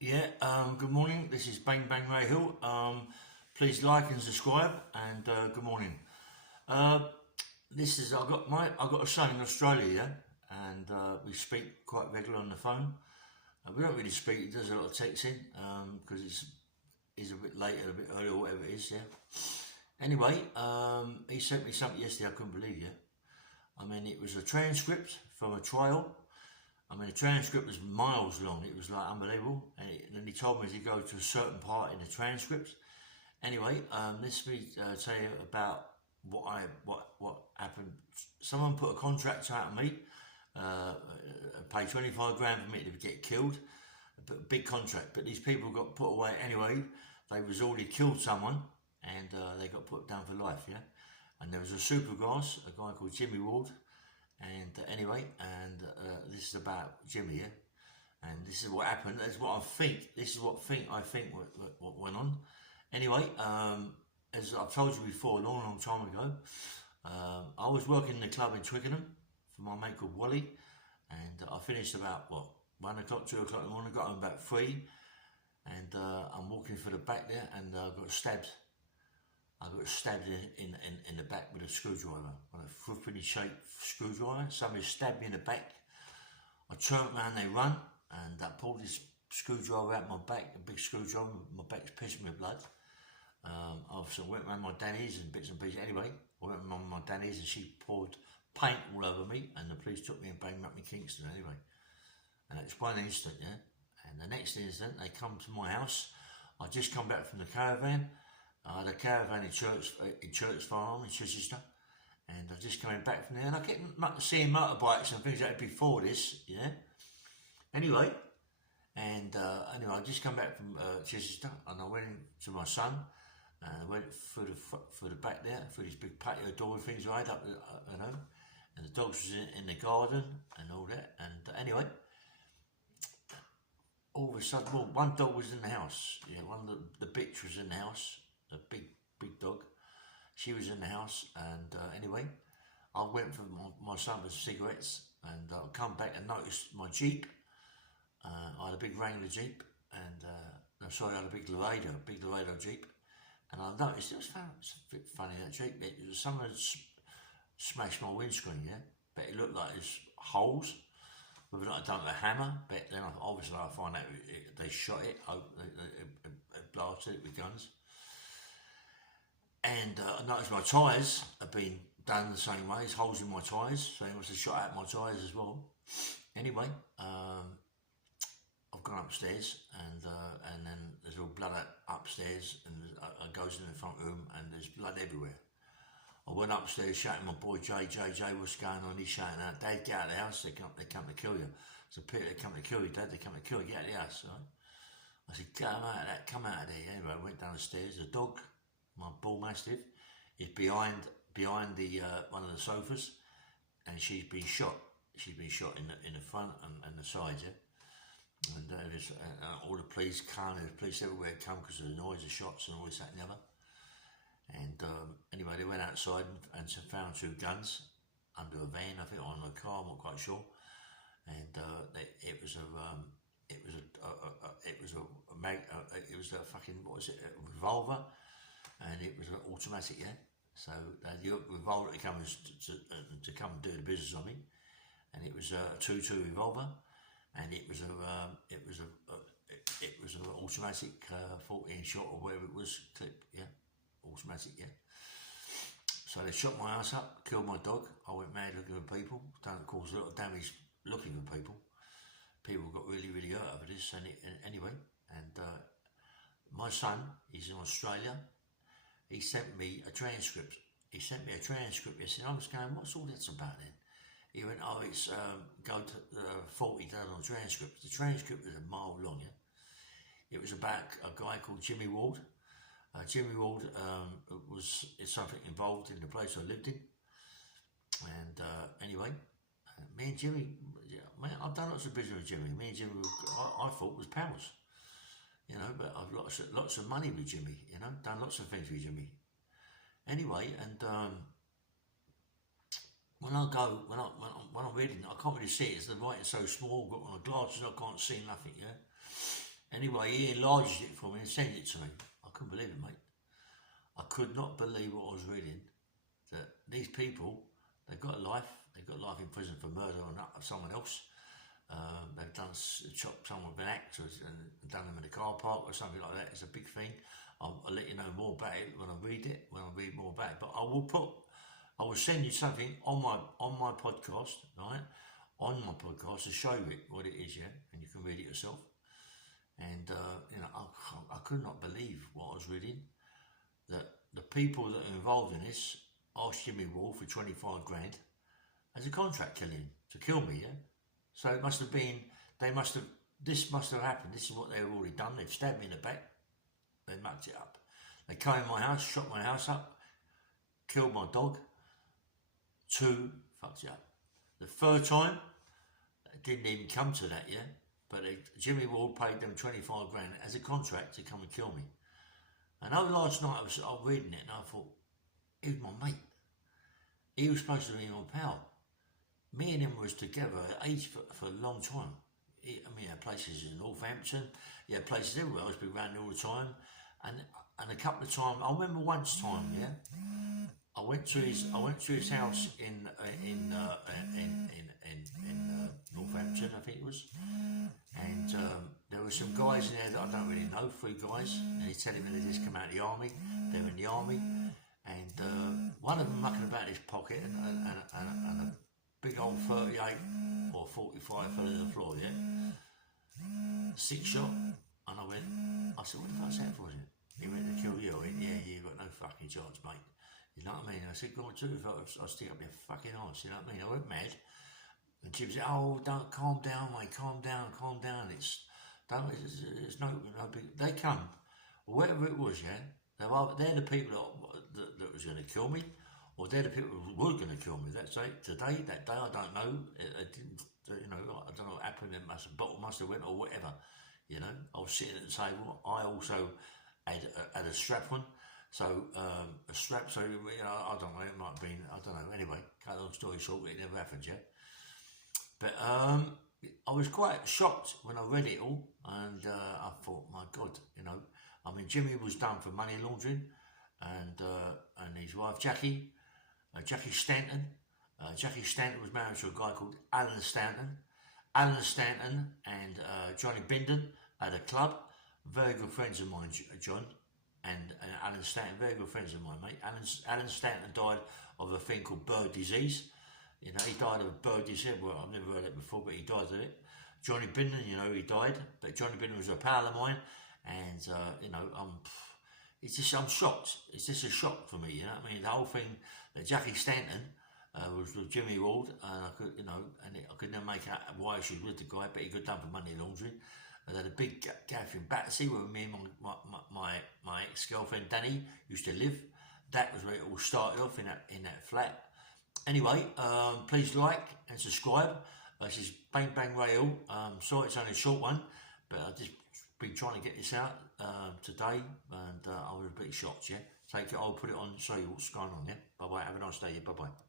Yeah, good morning. This is Bang Bang Ray Hill. Please like and subscribe, and good morning. Uh, this is I got a son in Australia, yeah, and we speak quite regularly on the phone. We don't really speak. He does a lot of texting because he's a bit late and a bit early or whatever it is. Yeah. Anyway, he sent me something yesterday I couldn't believe. Yeah. I mean, it was a transcript from a trial. I mean, the transcript was miles long. It was like unbelievable. And then he told me to go to a certain part in the transcript. Anyway, this me tell you about what happened. Someone put a contract out on me, paid 25 grand for me to get killed. A big contract, but these people got put away anyway. They was already killed someone, and they got put down for life. Yeah, and there was a supergrass, a guy called Jimmy Ward, and this is about Jimmy, yeah? And this is what happened. That's what I think. This is I think what went on. Anyway, as I've told you before, a long time ago, I was working in the club in Twickenham for my mate called Wally, and I finished about 1 o'clock, 2 o'clock in the morning. Got home about 3, and I'm walking through the back there, and I got stabbed. I got stabbed in the back with a screwdriver, with a flippity shaped screwdriver. Somebody stabbed me in the back. I turned around, they run, and I pulled this screwdriver out my back, a big screwdriver. My back's pissing with blood. I also went around my Danny's and bits and pieces. Anyway, I went around my Danny's and she poured paint all over me, and the police took me and banged me up in Kingston anyway. And it's one instant, yeah. And the next instant, they come to my house. I just come back from the caravan. I had a caravan in Church Farm in Chichester, and I just coming back from there, and I kept seeing motorbikes and things like that before this, yeah. Anyway, I just come back from Chichester, and I went to my son, and I went through the back there, through this big patio door with things right up, and the dogs was in the garden and all that, and anyway. All of a sudden, one dog was in the house. Yeah, one of the bitch was in the house. The big dog. She was in the house, and anyway, I went for my son for cigarettes, and I come back and noticed my Jeep. I had a big Wrangler Jeep, and I had a big Laredo Jeep, and I noticed it's a bit funny that Jeep. Someone had smashed my windscreen, yeah, but it looked like there's holes. Whether or not I done it with a hammer, but then obviously I find out they shot it, they blasted it with guns. And I noticed my tyres have been done the same way, there's holes in my tyres, so they must have shot out my tyres as well. Anyway, I've gone upstairs, and then there's all blood upstairs, and I goes in the front room, and there's blood everywhere. I went upstairs shouting my boy Jay, what's going on? He's shouting out, Dad, get out of the house, they come to kill you. So Peter, they come to kill you, Dad, they come to kill you, get out of the house, right? I said, come out of there. Anyway, I went down the stairs, the dog, my bull mastiff, is behind the one of the sofas, and she's been shot. She's been shot in the front and the sides, yeah? And all the police come, there's police everywhere come because of the noise of shots and all this, that and the other. And anyway, they went outside and found 2 guns under a van, I think, or on a car. I'm not quite sure. And it was a fucking, what was it? A revolver, and it was an automatic, yeah. So the revolver to come and do the business on me, and it was a 2-2 revolver, and it was an automatic 14 shot or whatever it was, clip, yeah. Automatic, yeah. So they shot my ass up, killed my dog. I went mad looking for people. Done, caused a lot of damage looking for people. People got really hurt over this. Anyway, my son, he's in Australia. He sent me a transcript. Yesterday. I was going, what's all that's about then? He went, it's go to 40 done on transcript. The transcript was a mile long, yeah. It was about a guy called Jimmy Ward. Jimmy Ward is something involved in the place I lived in, and anyway, me and Jimmy, yeah, man, I've done lots of business with Jimmy. Me and Jimmy, I thought was pals, but I've lots of money with Jimmy, done lots of things with Jimmy. Anyway, and when I'm reading, I can't really see it. The writing's so small. I've got my glasses, I can't see nothing. Yeah. Anyway, he enlarged it for me and sent it to me. I couldn't believe it, mate. I could not believe what I was reading. That these people, they've got a life. They've got life in prison for murder on someone else. They've done chopped someone with an axe and done them in a car park or something like that. It's a big thing. I'll let you know more about it when I read it. When I read more about it, but I will send you something on my podcast, right? On my podcast to show you what it is, yeah, and you can read it yourself. And I could not believe what I was reading. That the people that are involved in this asked Jimmy Wall for 25 grand as a contract killing to kill me, yeah. So it must have been, this must have happened. This is what they've already done. They've stabbed me in the back. They mucked it up. They came in my house, shot my house up, killed my dog. 2, fucked it up. The third time, it didn't even come to that, yeah. But Jimmy Ward paid them 25 grand as a contract to come and kill me. And over last night I was reading it and I thought, he was my mate. He was supposed to be my pal. Me and him was together at age for a long time. He had places in Northampton, he had places everywhere. I was around all the time. And a couple of times, I remember once time, yeah, I went to his house in Northampton, I think it was, and there were some guys in there that I don't really know, 3 guys, and he's telling me they just come out of the army, they're in the army, and one of them mucking about his pocket and a big old 38 or 45 fell to the floor, yeah, 6 shot, and I said, what the fuck's that for, is it? He went to kill you. I went, yeah, you got no fucking chance, mate. You know what I mean? I said, go on, too, if I'll stick up your fucking arse, you know what I mean? I went mad. And Jim said, oh, don't, calm down, mate, calm down. It's no big, they come, whatever it was, yeah, they're the people that was going to kill me, or they're the people who were going to kill me. That day, I don't know, it didn't, I don't know what happened, a bottle must have went or whatever, you know. I was sitting at the table, I also had a strap on, so a strap, so, I don't know, it might have been, I don't know, anyway, cut a long story short, it never happened, yeah. But I was quite shocked when I read it all, and I thought, my God, Jimmy was done for money laundering, and his wife Jackie Stanton. Jackie Stanton was married to a guy called Alan Stanton. Alan Stanton and Johnny Bindon had a club. Very good friends of mine, John and Alan Stanton, very good friends of mine, mate. Alan Stanton died of a thing called bird disease. He died of bird disease. Well, I've never heard it before, but he died of it. Johnny Bindon, he died, but Johnny Bindon was a pal of mine, and I'm shocked. It's just a shock for me, you know what I mean? The whole thing that Jackie Stanton was with Jimmy Ward, and I could never make out why she was with the guy, but he got done for money laundering. I had a big gaff in Battersea where me and my ex-girlfriend Danny used to live. That was where it all started off, in that flat. Anyway, please like and subscribe. This is Bang Bang Ray Hill. Sorry it's only a short one, but I've just been trying to get this out today, and I was a bit shocked, yeah. Take it, I'll put it on, show you what's going on, yeah. Bye bye, have a nice day, yeah, bye bye.